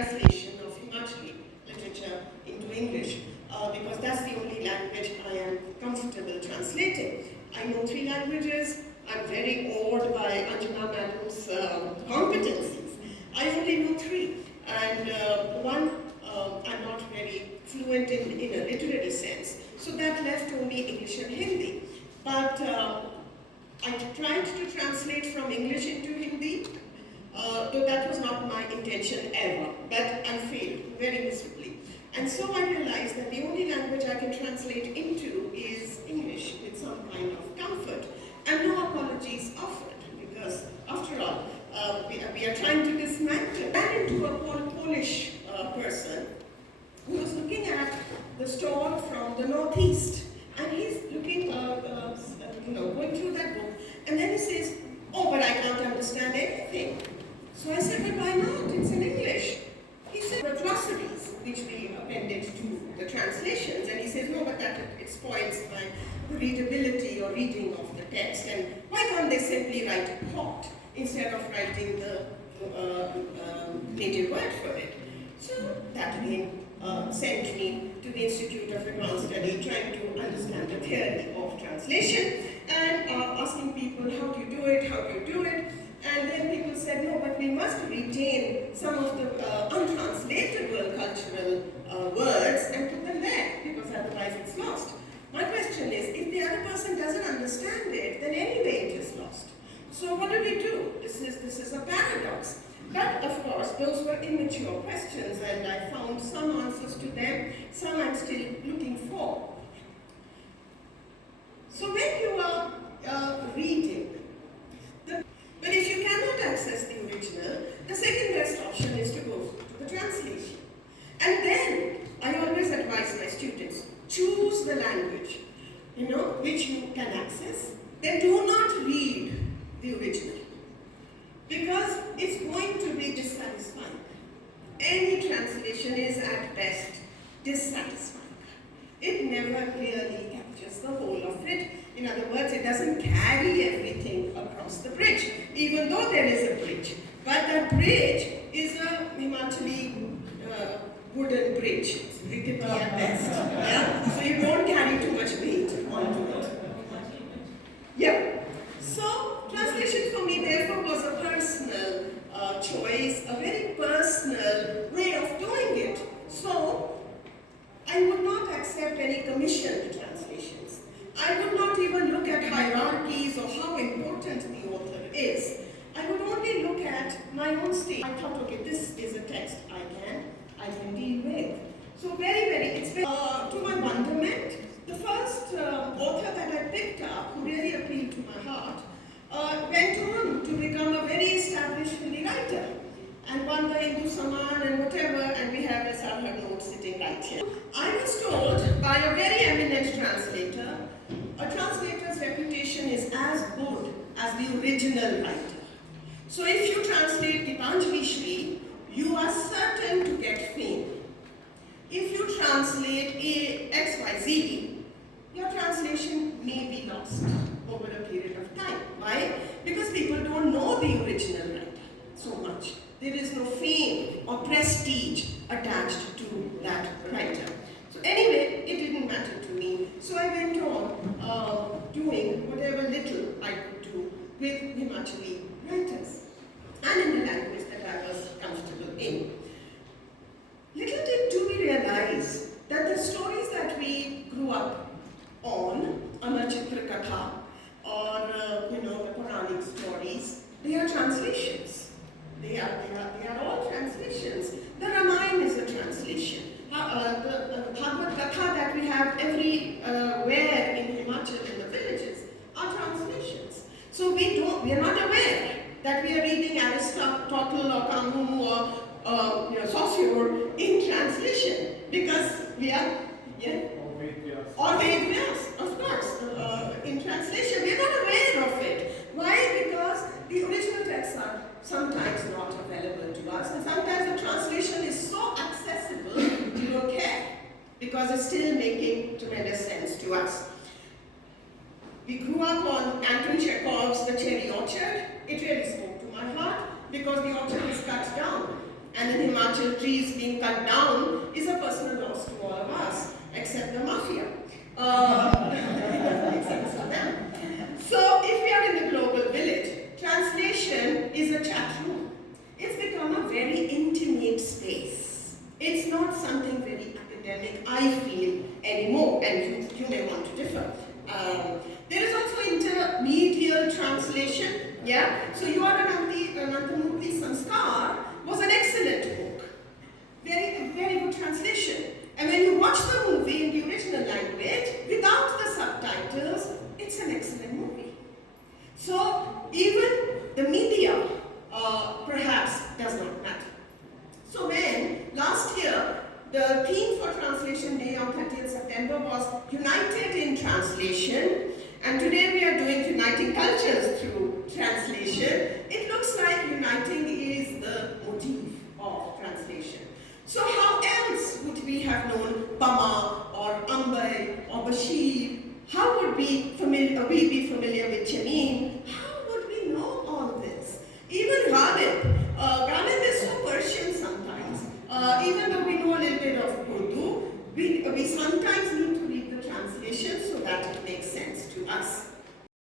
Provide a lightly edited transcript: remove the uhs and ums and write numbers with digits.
translation of Himachali literature into English because that's the only language I am comfortable translating. I know 3 languages. I'm very awed by Anjana Madam's competencies. I only know 3, and one I'm not very fluent in a literary sense. So that left only English and Hindi. But I tried to translate from English into Hindi, though that was not my intention ever, but I failed very miserably. And so I realized that the only language I can translate into is English with some kind of comfort. And no apologies offered, because after all, we are trying to dismantle. I ran into a Polish person who was looking at the store from the northeast, and he's looking, going through that book, and then he says, "Oh, but I can't understand anything." So I said, "But why not? It's in English." He said, "The atrocities which we appended to the translations," and he says, "No, but that it spoils my readability or reading of the text, and why can't they simply write a pot instead of writing the native word for it?" So that again sent me to the Institute of Advanced Study, trying to understand the theory of translation, and asking people, how do you do it, how do you do it? And then people said, no, but we must retain some of the untranslatable cultural words and put them there, because otherwise it's lost. My question is, if the other person doesn't understand it, then anyway it is lost. So what do we do? This is a paradox. But of course, those were immature questions, and I found some answers to them, some I'm still looking for. So when you are reading, but if you cannot access the original, the second best option is to go to the translation. And then, I always advise my students, choose the language, which you can access. Then do not read the original, because it's going to be dissatisfying. Any translation is at best dissatisfying. It never really captures the whole of it. In other words, it doesn't carry everything across the bridge, even though there is a bridge. But that bridge is a Himachali wooden bridge. It's rickety at best. Yeah? So you don't carry too much weight onto it. Yeah. So translation for me therefore was a personal choice, a very personal way of doing it. So I would not accept any commissioned translations. I would not even look at hierarchies or how important the author is. I would only look at my own state. I thought, okay, this is a text I can deal with. So it's very, to my wonderment, the first author that I picked up, who really appealed to my heart, went on to become a very established Hindi writer, and won the Hindu Saman and whatever, and we have a her note sitting right here. I was told by a very eminent translator, a translator's reputation is as good as the original writer. So if you translate Gitanjali Shri, you are certain to get fame. If you translate XYZ, your translation may be lost over a period of time. Why? Because people don't know the original writer so much. There is no fame or prestige attached to that writer. So anyway, it didn't matter to me. So I went on doing whatever little I could do with Himachali writers, and in the language that I was comfortable in. Little do we realize that the stories that we grew up on, Amar Chitra Katha, or the Quranic stories, they are translations. They are all translations. The Ramayana is a translation. The Bhagavad Katha that we have everywhere in Himachal in the villages are translations. So we are not aware that we are reading Aristotle or Camus or Saussure in translation, because we are, or Ved Vyas, of course, in translation. We are not aware of it. Why? Because the original texts are sometimes not available to us, and sometimes the translation is so accessible, we don't care, because it's still making tremendous sense to us. We grew up on Anton Chekhov's The Cherry Orchard. It really spoke to my heart, because the orchard is cut down. and in Himachal trees being cut down is a personal loss to all of us, except the mafia. Except for them. So if we are in the global village, translation is a chat room. It's become a very intimate space. It's not something very academic, I feel, anymore, and you may want to differ. There is also intermediate translation. Yeah, so Your Anantamurti Sanskar was an excellent book. Very good translation. And when you watch the movie in the original language, without the subtitles, it's an excellent movie. So even the media perhaps does not matter. So when last year, the theme for Translation Day on 30th September was United in Translation, and today we are doing Uniting Cultures through Translation. It looks like uniting is the motif of translation. So how else would we have known Bama or Ambai or Bashir? How would we be familiar with Chemi